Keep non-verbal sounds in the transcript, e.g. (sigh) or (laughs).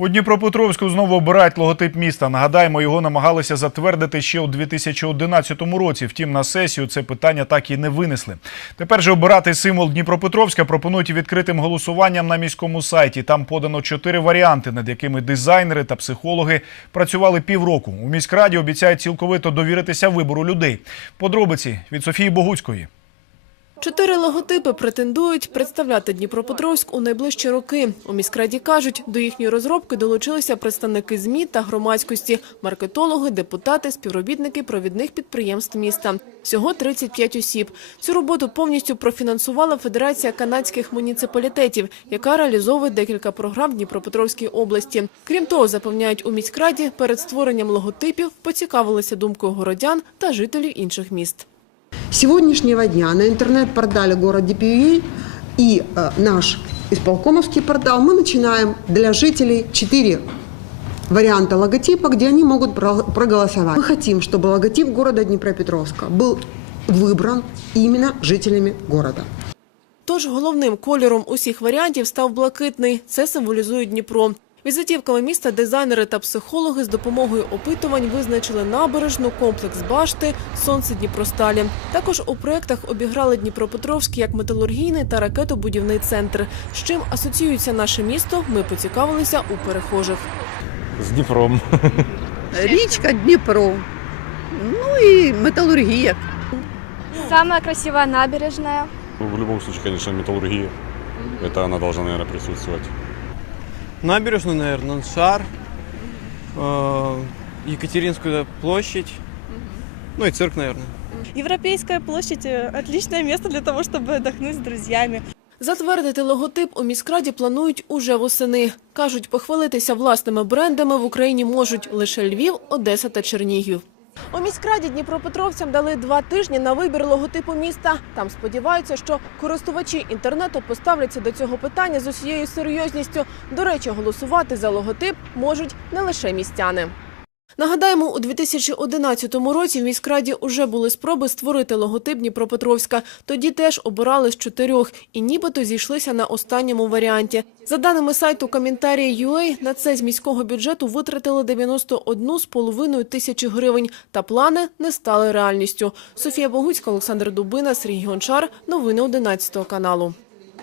У Дніпропетровську знову обирають логотип міста. Нагадаємо, його намагалися затвердити ще у 2011 році. Втім, на сесію це питання так і не винесли. Тепер же обирати символ Дніпропетровська пропонують відкритим голосуванням на міському сайті. Там подано чотири варіанти, над якими дизайнери та психологи працювали півроку. У міськраді обіцяють цілковито довіритися вибору людей. Подробиці від Софії Богуцької. Чотири логотипи претендують представляти Дніпропетровськ у найближчі роки. У міськраді кажуть, до їхньої розробки долучилися представники ЗМІ та громадськості, маркетологи, депутати, співробітники провідних підприємств міста. Всього 35 осіб. Цю роботу повністю профінансувала Федерація канадських муніципалітетів, яка реалізовує декілька програм в Дніпропетровській області. Крім того, запевняють у міськраді, перед створенням логотипів поцікавилися думкою городян та жителів інших міст. С сегодняшнего дня на интернет-портале город DPUA и э, наш исполкомовский портал мы начинаем для жителей четыре варианта логотипа, где они могут про- проголосовать. Мы хотим, чтобы логотип города Днепропетровска был выбран именно жителями города. Тож головним кольором усіх варіантів став блакитний. Це символізує Дніпро. Візитівками міста дизайнери та психологи з допомогою опитувань визначили набережну, комплекс башти, сонце Дніпросталі. Також у проєктах обіграли Дніпропетровський як металургійний та ракетобудівний центр. З чим асоціюється наше місто, ми поцікавилися у перехожих. З Дніпром. (laughs) Річка Дніпро. Ну і металургія. Самая красивая набережная. Ну, В любом случае, конечно, металлургия. Это она должна, наверное, присутствовать. Набережную, наверное, шар, э, Екатеринскую площадь, ну и цирк, наверное. Европейская площадь – отличное место для того, чтобы отдохнуть с друзьями. Затвердити логотип у міськраді планують уже восени. Кажуть, похвалитися власними брендами в Україні можуть лише Львів, Одеса та Чернігів. У міськраді Дніпропетровцям дали два тижні на вибір логотипу міста. Там сподіваються, що користувачі інтернету поставляться до цього питання з усією серйозністю. До речі, голосувати за логотип можуть не лише містяни. Нагадаємо, у 2011 році в міськраді уже були спроби створити логотип Дніпропетровська. Тоді теж обирали з чотирьох і нібито зійшлися на останньому варіанті. За даними сайту коментарі.ua, на це з міського бюджету витратили 91,5 тисячі гривень. Та плани не стали реальністю. Софія Богуцька, Олександр Дубина, Сергій Гончар. Новини 11 каналу.